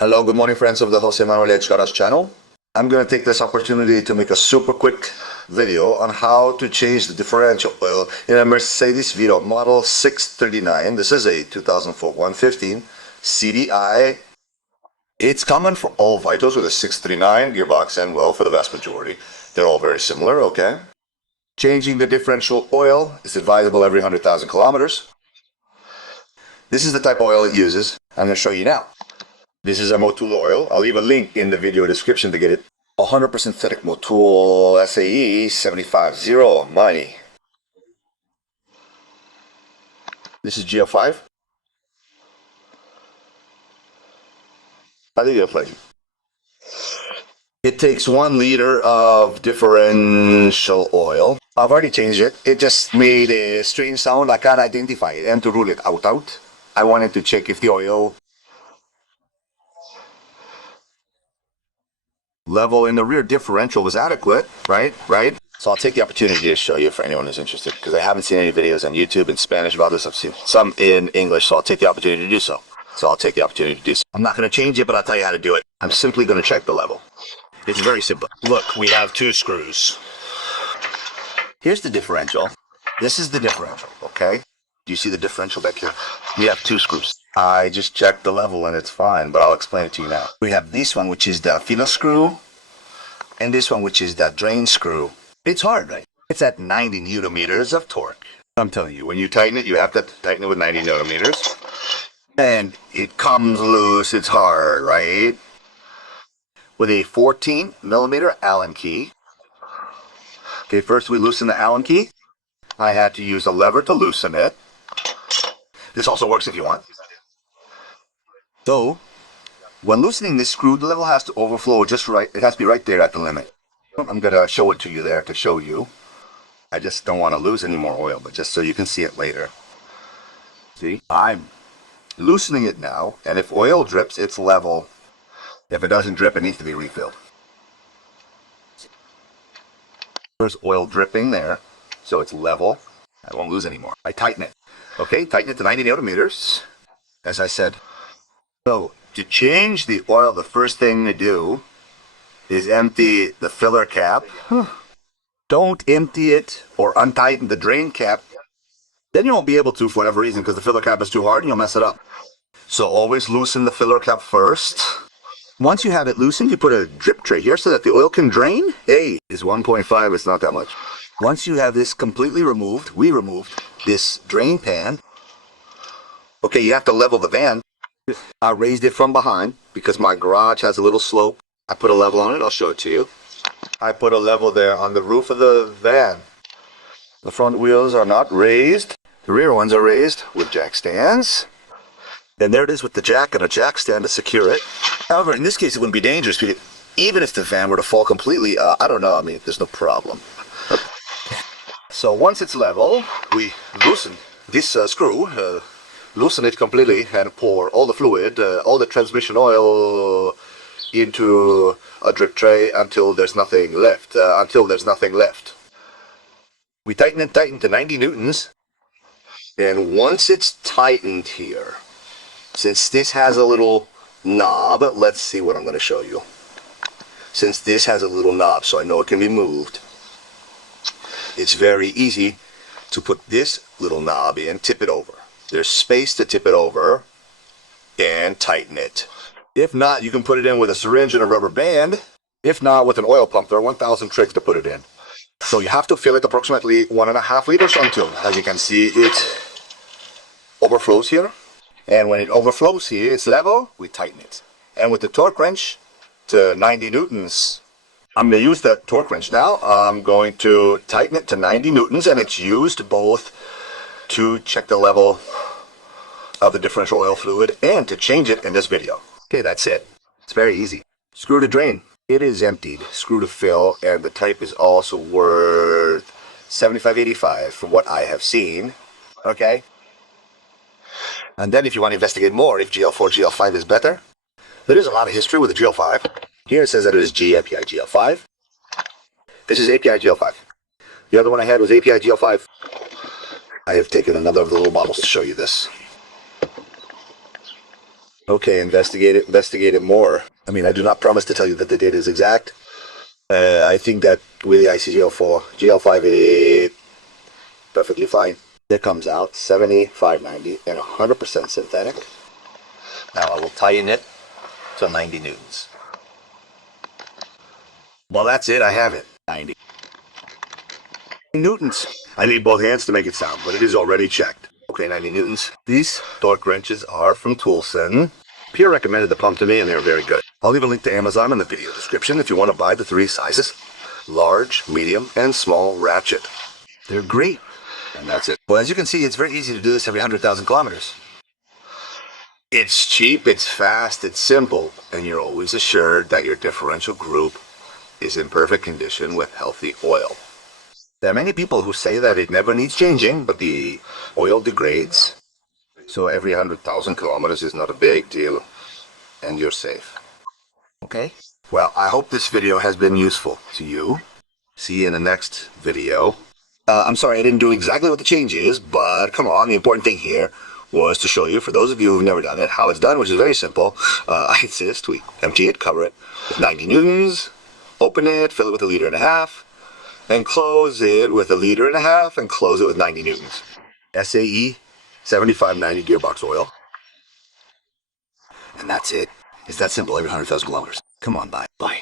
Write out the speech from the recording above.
Hello, good morning friends of the Jose Manuel H. Garage channel. I'm going to take this opportunity to make a super quick video on how to change the differential oil in a Mercedes VITO model 639. This is a 2004 115 CDI. It's common for all Vitos with a 639 gearbox and well, for the vast majority. They're all very similar, okay? Changing the differential oil is advisable every 100,000 kilometers. This is the type of oil it uses. I'm going to show you now. This is a Motul oil. I'll leave a link in the video description to get it. 100% synthetic Motul SAE 750 money. This is GL5. I think it'll play. It takes 1 liter of differential oil. I've already changed it. It just made a strange sound. I can't identify it. And to rule it out, I wanted to check if the oil level in the rear differential was adequate, right? So I'll take the opportunity to show you for anyone who's interested, because I haven't seen any videos on YouTube in Spanish about this. I've seen some in English, so I'll take the opportunity to do so. I'm not going to change it, but I'll tell you how to do it. I'm simply going to check the level. It's very simple. Look, we have 2 screws. Here's the differential. This is the differential, okay? Do you see the differential back here? We have 2 screws. I just checked the level and it's fine, but I'll explain it to you now. We have this one, which is the filler screw, and this one, which is the drain screw. It's hard, right? It's at 90 newton meters of torque. I'm telling you, when you tighten it, you have to tighten it with 90 newton meters. And it comes loose, it's hard, right? With a 14 millimeter Allen key. Okay, first we loosen the Allen key. I had to use a lever to loosen it. This also works if you want. So, when loosening this screw, the level has to overflow just right. It has to be right there at the limit. I'm going to show it to you there to show you. I just don't want to lose any more oil, but just so you can see it later. See, I'm loosening it now, and if oil drips, it's level. If it doesn't drip, it needs to be refilled. There's oil dripping there, so it's level. I won't lose any more. I tighten it. Okay, tighten it to 90 newton meters, as I said. So, to change the oil, the first thing to do is empty the filler cap. Don't empty it or untighten the drain cap. Then you won't be able to for whatever reason, because the filler cap is too hard and you'll mess it up. So always loosen the filler cap first. Once you have it loosened, you put a drip tray here so that the oil can drain. Hey, it's 1.5, it's not that much. Once you have this completely removed, we removed this drain pan. Okay, you have to level the van. I raised it from behind because my garage has a little slope. I put a level on it, I'll show it to you. I put a level there on the roof of the van. The front wheels are not raised. The rear ones are raised with jack stands. Then there it is with the jack and a jack stand to secure it. However, in this case, it wouldn't be dangerous. Even if the van were to fall completely, I don't know, I mean, there's no problem. So once it's level, we loosen this screw, loosen it completely, and pour all the fluid, all the transmission oil into a drip tray until there's nothing left. We tighten it to 90 newtons, and once it's tightened here, since this has a little knob, let's see what I'm going to show you. Since this has a little knob, so I know it can be moved, it's very easy to put this little knob in, tip it over. There's space to tip it over and tighten it. If not, you can put it in with a syringe and a rubber band. If not, with an oil pump. There are 1,000 tricks to put it in. So you have to fill it approximately 1.5 liters until, as you can see, it overflows here. And when it overflows here, it's level, we tighten it. And with the torque wrench to 90 newtons, I'm going to use that torque wrench now. I'm going to tighten it to 90 newtons, and it's used both to check the level of the differential oil fluid and to change it in this video. Okay, that's it. It's very easy. Screw to drain. It is emptied. Screw to fill, and the type is also worth $75.85 from what I have seen. Okay? And then if you want to investigate more, if GL4, GL5 is better, there is a lot of history with the GL5. Here it says that it is API GL5. This is API GL5. The other one I had was API GL5. I have taken another of the little bottles to show you this. Okay, investigate it more. I mean, I do not promise to tell you that the data is exact. I think that with the ICGL4, GL5 it perfectly fine. It comes out 7590 and 100% synthetic. Now I will tighten it to 90 newtons. Well, that's it. I have it. 90 newtons. I need both hands to make it sound, but it is already checked. Okay, 90 newtons. These torque wrenches are from Toolson. Pierre recommended the pump to me, and they're very good. I'll leave a link to Amazon in the video description if you want to buy the 3 sizes. Large, medium, and small ratchet. They're great. And that's it. Well, as you can see, it's very easy to do this every 100,000 kilometers. It's cheap, it's fast, it's simple, and you're always assured that your differential group is in perfect condition with healthy oil. There are many people who say that it never needs changing, but the oil degrades. So every 100,000 kilometers is not a big deal, and you're safe. Okay? Well, I hope this video has been useful to you. See you in the next video. I'm sorry I didn't do exactly what the change is, but come on, the important thing here was to show you, for those of you who've never done it, how it's done, which is very simple. I insist we empty it, cover it with 90 newtons, open it, fill it with 1.5 liters, and close it with 1.5 liters, and close it with 90 newtons. SAE 7590 gearbox oil. And that's it. It's that simple every 100,000 kilometers. Come on, bye. Bye.